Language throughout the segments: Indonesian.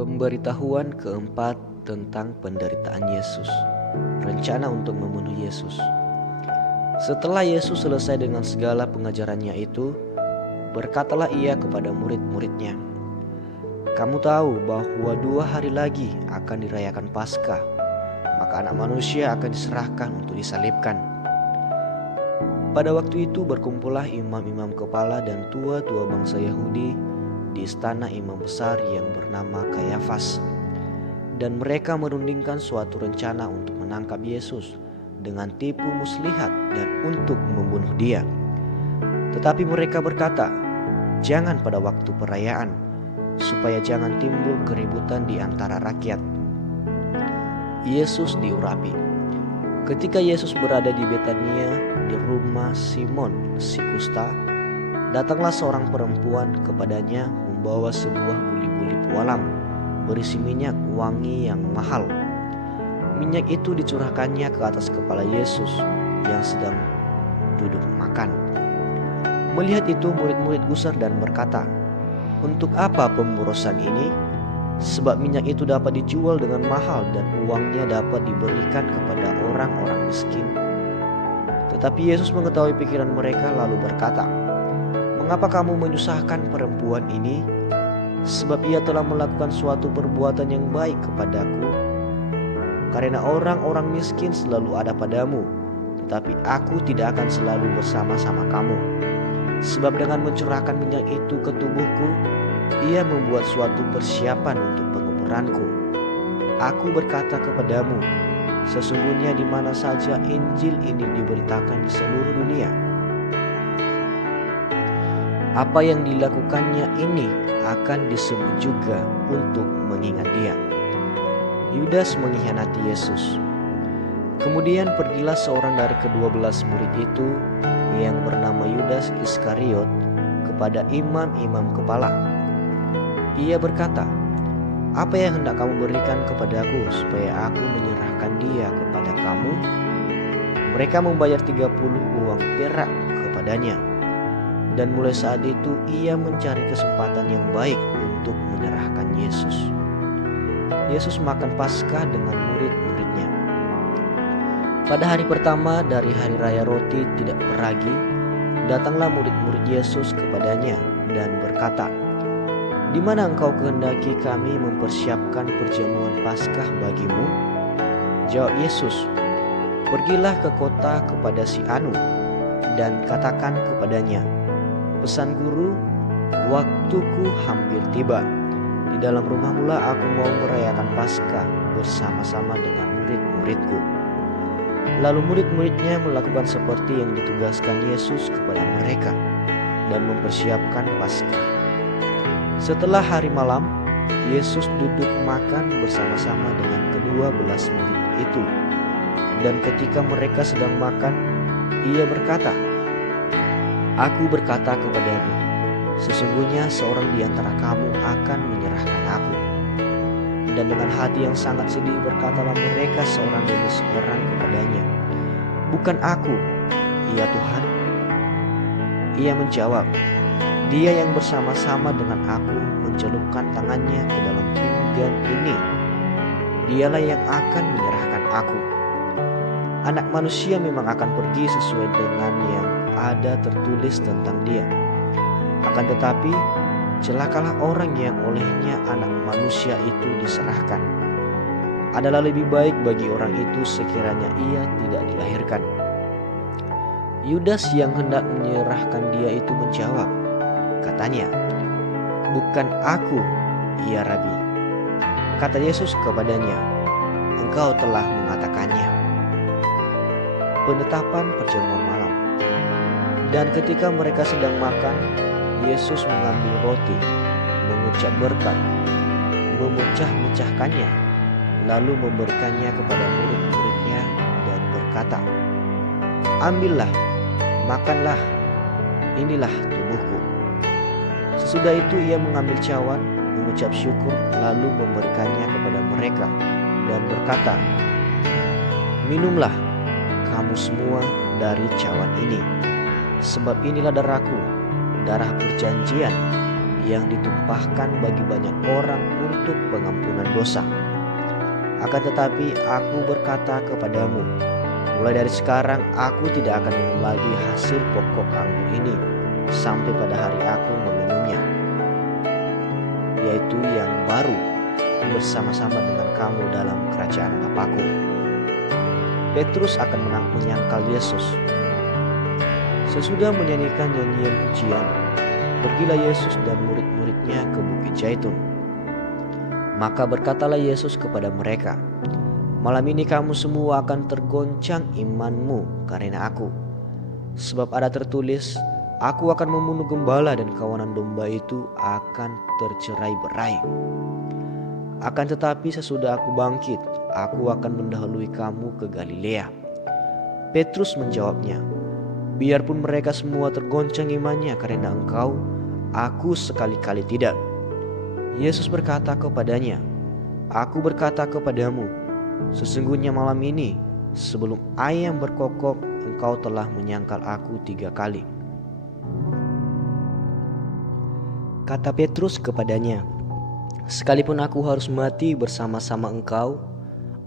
Pemberitahuan keempat tentang penderitaan Yesus. Rencana untuk membunuh Yesus. Setelah Yesus selesai dengan segala pengajarannya itu, berkatalah ia kepada murid-muridnya, "Kamu tahu bahwa 2 hari lagi akan dirayakan Paskah, maka Anak Manusia akan diserahkan untuk disalibkan." Pada waktu itu berkumpullah imam-imam kepala dan tua-tua bangsa Yahudi di istana imam besar yang bernama Kayafas, dan mereka merundingkan suatu rencana untuk menangkap Yesus dengan tipu muslihat dan untuk membunuh dia. Tetapi mereka berkata, "Jangan pada waktu perayaan, supaya jangan timbul keributan di antara rakyat." Yesus diurapi. Ketika Yesus berada di Betania di rumah Simon si kusta, datanglah seorang perempuan kepadanya membawa sebuah buli-buli pualam berisi minyak wangi yang mahal. Minyak itu dicurahkannya ke atas kepala Yesus yang sedang duduk makan. Melihat itu murid-murid gusar dan berkata, "Untuk apa pemborosan ini? Sebab minyak itu dapat dijual dengan mahal dan uangnya dapat diberikan kepada orang-orang miskin." Tetapi Yesus mengetahui pikiran mereka lalu berkata, "Mengapa kamu menyusahkan perempuan ini? Sebab ia telah melakukan suatu perbuatan yang baik kepadaku. Karena orang-orang miskin selalu ada padamu, tetapi aku tidak akan selalu bersama-sama kamu. Sebab dengan mencurahkan minyak itu ke tubuhku, ia membuat suatu persiapan untuk penguburanku. Aku berkata kepadamu, sesungguhnya di mana saja Injil ini diberitakan di seluruh dunia, apa yang dilakukannya ini akan disebut juga untuk mengingat dia." Yudas mengkhianati Yesus. Kemudian pergilah seorang dari ke-12 murid itu yang bernama Yudas Iskariot kepada imam-imam kepala. Ia berkata, "Apa yang hendak kamu berikan kepadaku supaya aku menyerahkan dia kepada kamu?" Mereka membayar 30 uang perak kepadanya. Dan mulai saat itu ia mencari kesempatan yang baik untuk menyerahkan Yesus. Yesus makan Paskah dengan murid-muridnya. Pada hari pertama dari hari raya roti tidak beragi, datanglah murid-murid Yesus kepadanya dan berkata, "Di mana engkau kehendaki kami mempersiapkan perjamuan Paskah bagimu?" Jawab Yesus, "Pergilah ke kota kepada si Anu dan katakan kepadanya, pesan guru, waktuku hampir tiba. Di dalam rumahmu lah aku mau merayakan Paskah bersama-sama dengan murid-muridku." Lalu murid-muridnya melakukan seperti yang ditugaskan Yesus kepada mereka dan mempersiapkan Paskah. Setelah hari malam, Yesus duduk makan bersama-sama dengan ke-12 murid itu. Dan ketika mereka sedang makan, ia berkata, "Aku berkata kepadamu, sesungguhnya seorang di antara kamu akan menyerahkan aku." Dan dengan hati yang sangat sedih berkatalah mereka seorang demi seorang kepadanya, "Bukan aku, ya Tuhan." Ia menjawab, "Dia yang bersama-sama dengan aku mencelupkan tangannya ke dalam pinggan ini, dialah yang akan menyerahkan aku. Anak Manusia memang akan pergi sesuai dengan yang ada tertulis tentang dia. Akan tetapi celakalah orang yang olehnya Anak Manusia itu diserahkan. Adalah lebih baik bagi orang itu sekiranya ia tidak dilahirkan." Yudas yang hendak menyerahkan dia itu menjawab, katanya, "Bukan aku, ya Rabi." Kata Yesus kepadanya, "Engkau telah mengatakannya." Penetapan perjamuan malam. Dan ketika mereka sedang makan, Yesus mengambil roti, mengucap berkat, memecah-mecahkannya, lalu memberikannya kepada murid-muridnya dan berkata, "Ambillah, makanlah, inilah tubuhku." Sesudah itu ia mengambil cawan, mengucap syukur, lalu memberikannya kepada mereka dan berkata, "Minumlah kamu semua dari cawan ini, sebab inilah darahku, darah perjanjian yang ditumpahkan bagi banyak orang untuk pengampunan dosa. Akan tetapi aku berkata kepadamu, mulai dari sekarang aku tidak akan minum lagi hasil pokok anggur ini sampai pada hari aku meminumnya, yaitu yang baru bersama-sama dengan kamu dalam kerajaan Bapakku. Petrus akan menyangkal Yesus. Sesudah menyanyikan nyanyian pujian, pergilah Yesus dan murid-muridnya ke Bukit Zaitun. Maka berkatalah Yesus kepada mereka, malam ini kamu semua akan tergoncang imanmu karena aku. Sebab ada tertulis, aku akan membunuh gembala dan kawanan domba itu akan tercerai-berai. Akan tetapi sesudah aku bangkit, aku akan mendahului kamu ke Galilea. Petrus menjawabnya, biarpun mereka semua tergoncang imannya karena engkau, aku sekali-kali tidak. Yesus berkata kepadanya, aku berkata kepadamu, sesungguhnya malam ini sebelum ayam berkokok engkau telah menyangkal aku 3 kali. Kata Petrus kepadanya, sekalipun aku harus mati bersama-sama engkau,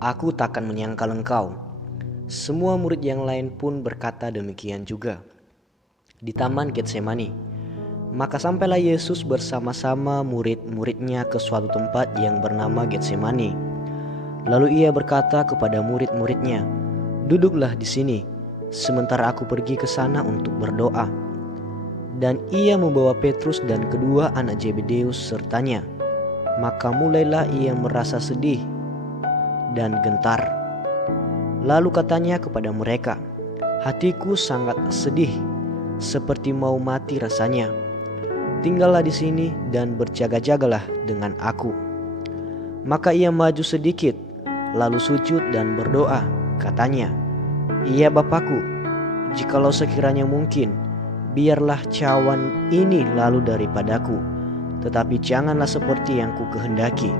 aku takkan menyangkal engkau. Semua murid yang lain pun berkata demikian juga. Di Taman Getsemani, maka sampailah Yesus bersama-sama murid-muridnya ke suatu tempat yang bernama Getsemani. Lalu ia berkata kepada murid-muridnya, duduklah di sini, sementara aku pergi ke sana untuk berdoa. Dan ia membawa Petrus dan kedua anak Zebedeus sertanya. Maka mulailah ia merasa sedih dan gentar. Lalu katanya kepada mereka, hatiku sangat sedih, seperti mau mati rasanya. Tinggallah di sini dan berjaga-jagalah dengan aku. Maka ia maju sedikit, lalu sujud dan berdoa. Katanya, iya Bapakku, jikalau sekiranya mungkin, biarlah cawan ini lalu daripadaku. Tetapi janganlah seperti yang ku kehendaki,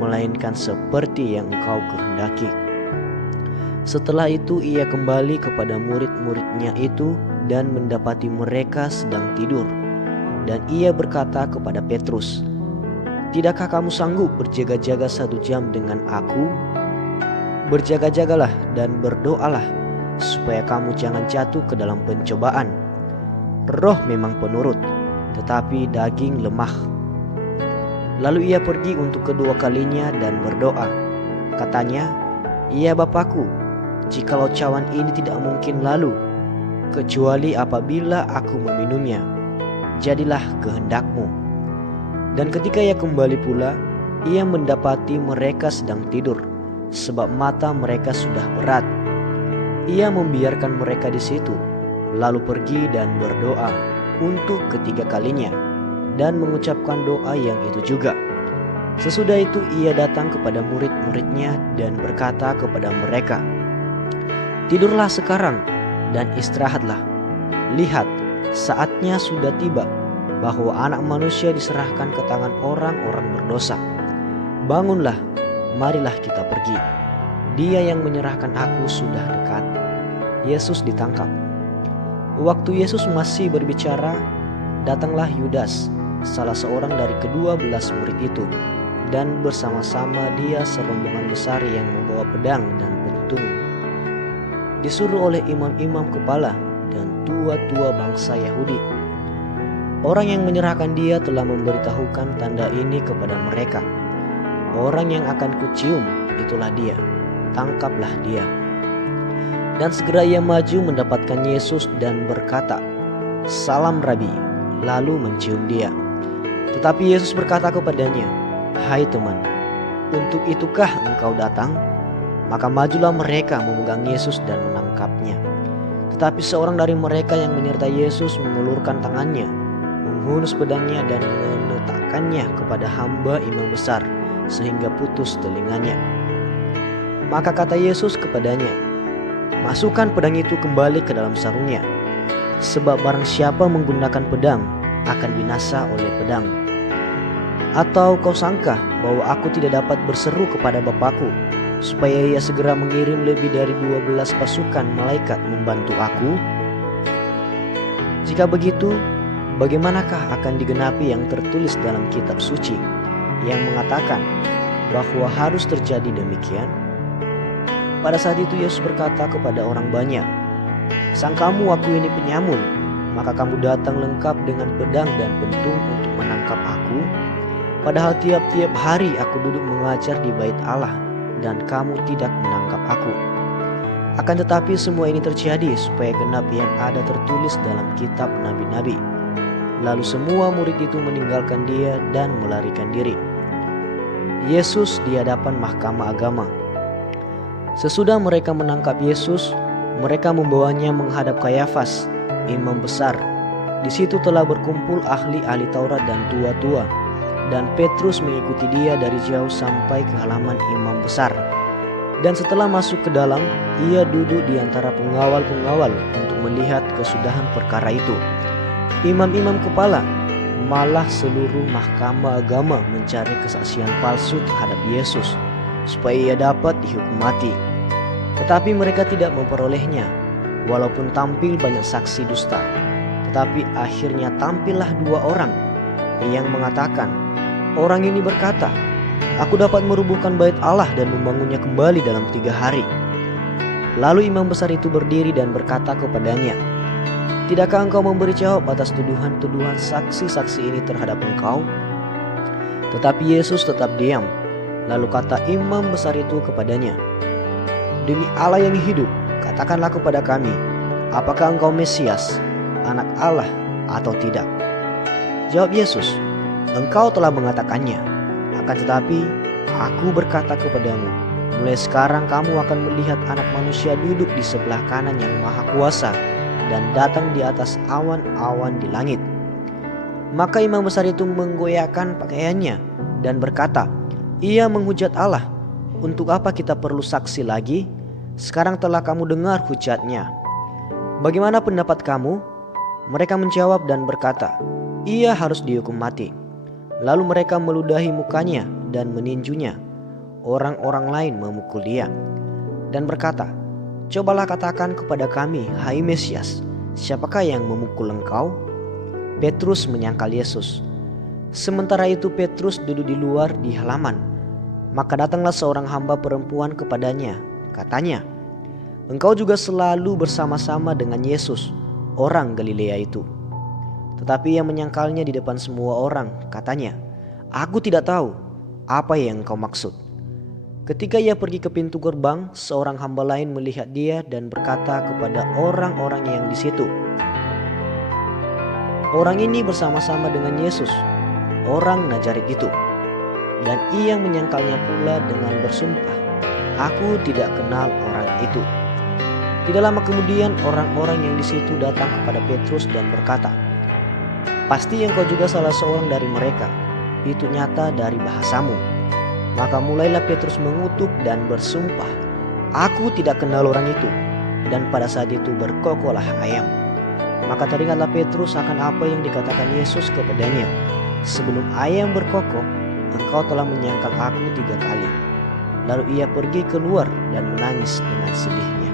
melainkan seperti yang engkau kehendaki. Setelah itu ia kembali kepada murid-muridnya itu dan mendapati mereka sedang tidur. Dan ia berkata kepada Petrus, tidakkah kamu sanggup berjaga-jaga 1 jam dengan aku? Berjaga-jagalah dan berdoalah, supaya kamu jangan jatuh ke dalam pencobaan. Roh memang penurut, tetapi daging lemah. Lalu ia pergi untuk kedua kalinya dan berdoa. Katanya, iya Bapakku, jikalau cawan ini tidak mungkin lalu, kecuali apabila aku meminumnya, jadilah kehendakmu. Dan ketika ia kembali pula, ia mendapati mereka sedang tidur, sebab mata mereka sudah berat. Ia membiarkan mereka di situ, lalu pergi dan berdoa untuk ketiga kalinya, dan mengucapkan doa yang itu juga. Sesudah itu ia datang kepada murid-muridnya dan berkata kepada mereka, tidurlah sekarang dan istirahatlah. Lihat, saatnya sudah tiba bahwa anak manusia diserahkan ke tangan orang-orang berdosa. Bangunlah, marilah kita pergi. Dia yang menyerahkan aku sudah dekat. Yesus ditangkap. Waktu Yesus masih berbicara, datanglah Yudas, salah seorang dari ke-12 murid itu, dan bersama-sama dia serombongan besar yang membawa pedang dan pentung. Disuruh oleh imam-imam kepala dan tua-tua bangsa Yahudi. Orang yang menyerahkan dia telah memberitahukan tanda ini kepada mereka. Orang yang akan kucium, itulah dia. Tangkaplah dia. Dan segera ia maju mendapatkan Yesus dan berkata, salam Rabi, lalu mencium dia. Tetapi Yesus berkata kepadanya, hai teman, untuk itukah engkau datang? Maka majulah mereka memegang Yesus dan menangkapnya. Tetapi seorang dari mereka yang menyertai Yesus mengulurkan tangannya, menghunus pedangnya dan meletakkannya kepada hamba imam besar, sehingga putus telinganya. Maka kata Yesus kepadanya, masukkan pedang itu kembali ke dalam sarungnya, sebab barang siapa menggunakan pedang akan binasa oleh pedang. Atau kau sangka bahwa aku tidak dapat berseru kepada Bapakku, supaya ia segera mengirim lebih dari 12 pasukan malaikat membantu aku? Jika begitu, bagaimanakah akan digenapi yang tertulis dalam kitab suci yang mengatakan bahwa harus terjadi demikian?" Pada saat itu Yesus berkata kepada orang banyak, "Sangkamu aku ini penyamun, maka kamu datang lengkap dengan pedang dan pentung untuk menangkap aku? Padahal tiap-tiap hari aku duduk mengajar di bait Allah dan kamu tidak menangkap aku. Akan tetapi semua ini terjadi supaya genap yang ada tertulis dalam kitab nabi-nabi." Lalu semua murid itu meninggalkan dia dan melarikan diri. Yesus di hadapan mahkamah agama. Sesudah mereka menangkap Yesus, mereka membawanya menghadap Kayafas, imam besar. Di situ telah berkumpul ahli-ahli Taurat dan tua-tua, dan Petrus mengikuti dia dari jauh sampai ke halaman imam besar. Dan setelah masuk ke dalam, ia duduk di antara pengawal-pengawal untuk melihat kesudahan perkara itu. Imam-imam kepala, malah seluruh mahkamah agama mencari kesaksian palsu terhadap Yesus, supaya ia dapat dihukum mati. Tetapi mereka tidak memperolehnya, walaupun tampil banyak saksi dusta. Tetapi akhirnya tampillah 2 orang yang mengatakan, "Orang ini berkata, aku dapat merubuhkan bait Allah dan membangunnya kembali dalam 3 hari." Lalu imam besar itu berdiri dan berkata kepadanya, "Tidakkah engkau memberi jawab atas tuduhan-tuduhan saksi-saksi ini terhadap engkau?" Tetapi Yesus tetap diam. Lalu kata imam besar itu kepadanya, "Demi Allah yang hidup, katakanlah kepada kami, apakah engkau Mesias, anak Allah atau tidak?" Jawab Yesus, "Engkau telah mengatakannya. Akan tetapi aku berkata kepadamu, mulai sekarang kamu akan melihat Anak Manusia duduk di sebelah kanan yang Maha Kuasa dan datang di atas awan-awan di langit." Maka imam besar itu menggoyahkan pakaiannya dan berkata, "Ia menghujat Allah. Untuk apa kita perlu saksi lagi? Sekarang telah kamu dengar hujatnya. Bagaimana pendapat kamu?" Mereka menjawab dan berkata, "Ia harus dihukum mati." Lalu mereka meludahi mukanya dan meninjunya. Orang-orang lain memukul dia dan berkata, "Cobalah katakan kepada kami, hai Mesias, siapakah yang memukul engkau?" Petrus menyangkal Yesus. Sementara itu Petrus duduk di luar di halaman. Maka datanglah seorang hamba perempuan kepadanya. Katanya, "Engkau juga selalu bersama-sama dengan Yesus, orang Galilea itu." Tetapi ia menyangkalnya di depan semua orang. Katanya, "Aku tidak tahu apa yang engkau maksud." Ketika ia pergi ke pintu gerbang, seorang hamba lain melihat dia dan berkata kepada orang-orang yang di situ, "Orang ini bersama-sama dengan Yesus, orang Nazaret itu." Dan ia menyangkalnya pula dengan bersumpah, "Aku tidak kenal orang itu." Tidak lama kemudian orang-orang yang di situ datang kepada Petrus dan berkata, "Pasti engkau juga salah seorang dari mereka. Itu nyata dari bahasamu." Maka mulailah Petrus mengutuk dan bersumpah, "Aku tidak kenal orang itu." Dan pada saat itu berkokoklah ayam. Maka teringatlah Petrus akan apa yang dikatakan Yesus kepadanya, "Sebelum ayam berkokok, engkau telah menyangkal aku 3 kali." Lalu ia pergi keluar dan menangis dengan sedihnya.